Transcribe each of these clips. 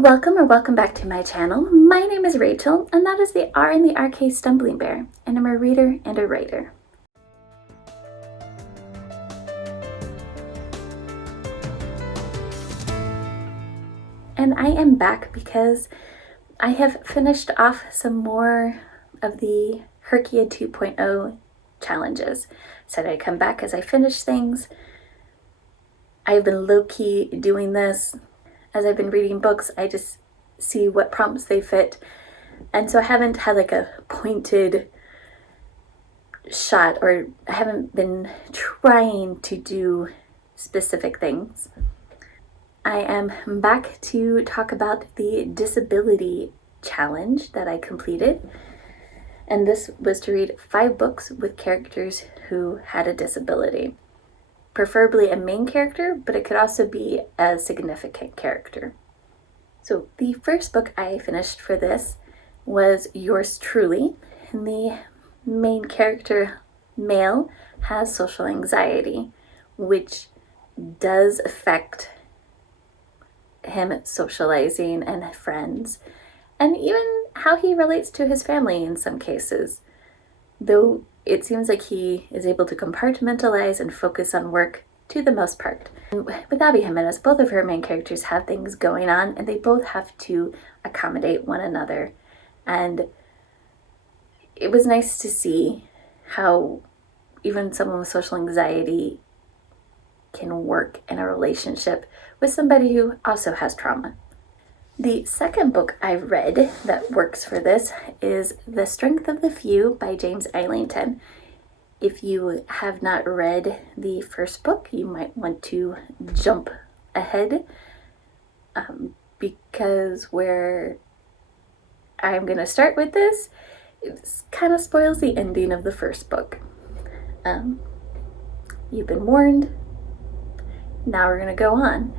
Welcome back to my channel. My name is Rachel, and that is the R in the RK Stumbling Bear, and I'm a reader and a writer. And I am back because I have finished off some more of the HRCYED 2.0 challenges. Said I'd come back as I finish things. I've been low-key doing this. As I've been reading books, I just see what prompts they fit. And so I haven't had like a pointed shot, or I haven't been trying to do specific things. I am back to talk about the disability challenge that I completed. And this was to read 5 books with characters who had a disability. Preferably a main character, but it could also be a significant character. So the first book I finished for this was Yours Truly, and the main character, male, has social anxiety, which does affect him socializing and friends, and even how he relates to his family in some cases, though it seems like he is able to compartmentalize and focus on work to the most part. And with Abby Jimenez, both of her main characters have things going on, and they both have to accommodate one another. And it was nice to see how even someone with social anxiety can work in a relationship with somebody who also has trauma. The second book I read that works for this is The Strength of the Few by James Islington. If you have not read the first book, you might want to jump ahead because where I'm going to start with this, it kind of spoils the ending of the first book. You've been warned. Now we're going to go on.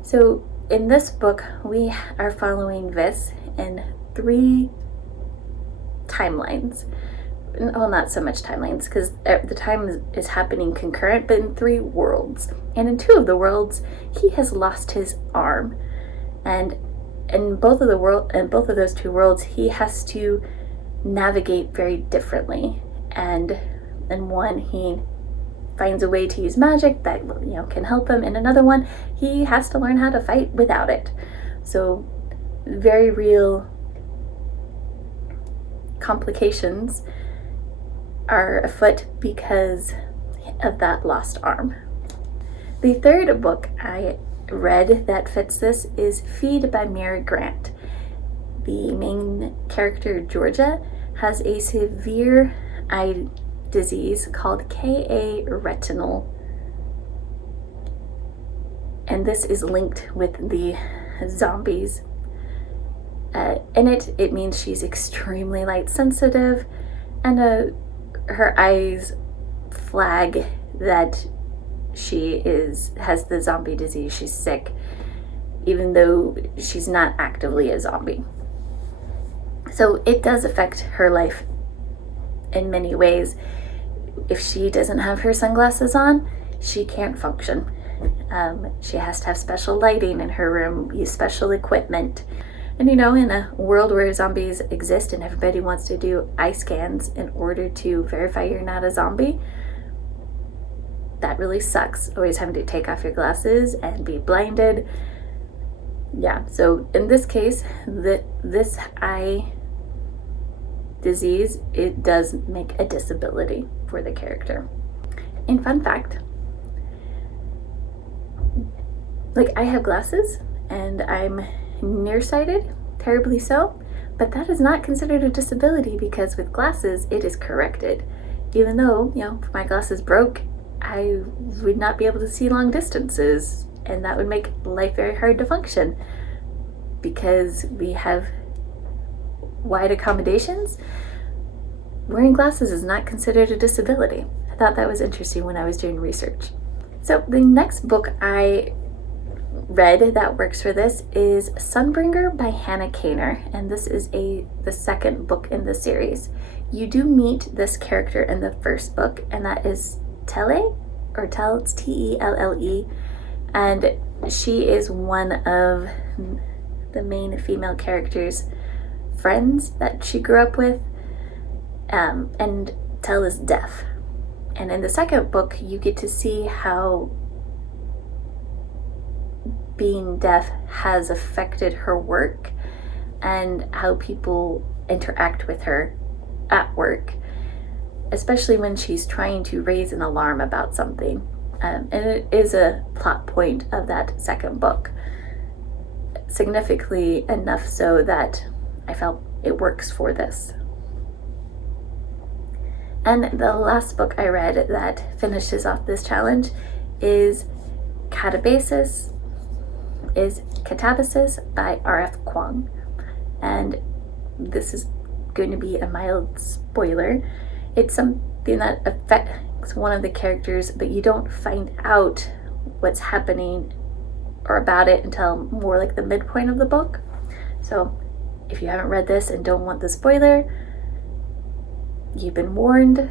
So in this book, we are following Vis in 3 timelines. Well, not so much timelines, because the time is happening concurrent, but in 3 worlds. And in 2 of the worlds, he has lost his arm. And in both of those 2 worlds, he has to navigate very differently. And in one, he finds a way to use magic that can help him. In another one, he has to learn how to fight without it. So very real complications are afoot because of that lost arm. The third book I read that fits this is Feed by Mary Grant. The main character, Georgia, has a severe eye disease called Ka retinal, and this is linked with the zombies. In it means she's extremely light sensitive, and her eyes flag that she has the zombie disease. She's sick, even though she's not actively a zombie. So it does affect her life in many ways. If she doesn't have her sunglasses on, she can't function. She has to have special lighting in her room, use special equipment. And in a world where zombies exist and everybody wants to do eye scans in order to verify you're not a zombie, that really sucks. Always having to take off your glasses and be blinded. Yeah, so in this case, this eye disease, it does make a disability for the character. And fun fact, I have glasses and I'm nearsighted, terribly so, but that is not considered a disability because with glasses it is corrected. Even though, if my glasses broke, I would not be able to see long distances, and that would make life very hard to function. Because we have wide accommodations, wearing glasses is not considered a disability. I thought that was interesting when I was doing research. So the next book I read that works for this is Sunbringer by Hannah Kaner, and this is the second book in the series. You do meet this character in the first book, and that is Telle, it's Telle, and she is one of the main female character's friends that she grew up with, until his death. And in the second book, you get to see how being deaf has affected her work and how people interact with her at work, especially when she's trying to raise an alarm about something. And it is a plot point of that second book, significantly enough so that I felt it works for this. And the last book I read that finishes off this challenge is Catabasis by R.F. Kuang. And this is going to be a mild spoiler. It's something that affects one of the characters, but you don't find out what's happening or about it until more like the midpoint of the book. So if you haven't read this and don't want the spoiler, you've been warned.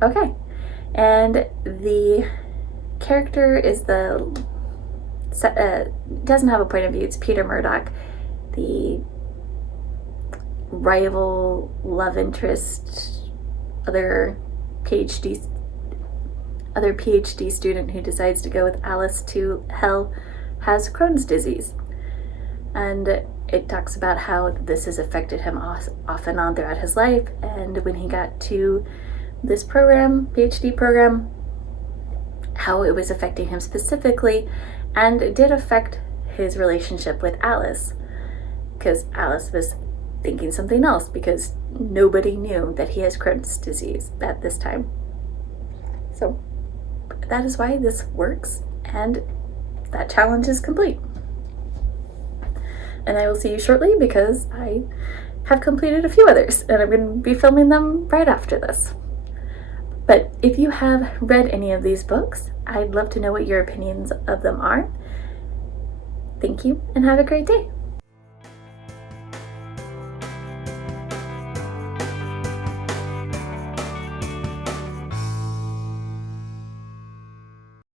Okay, and the character is doesn't have a point of view. It's Peter Murdoch, the rival love interest, other PhD student who decides to go with Alice to hell, has Crohn's disease. And it talks about how this has affected him off and on throughout his life. And when he got to this program, PhD program, how it was affecting him specifically, and it did affect his relationship with Alice, because Alice was thinking something else, because nobody knew that he has Crohn's disease at this time. So that is why this works, and that challenge is complete. And I will see you shortly, because I have completed a few others, and I'm going to be filming them right after this. But if you have read any of these books, I'd love to know what your opinions of them are. Thank you, and have a great day.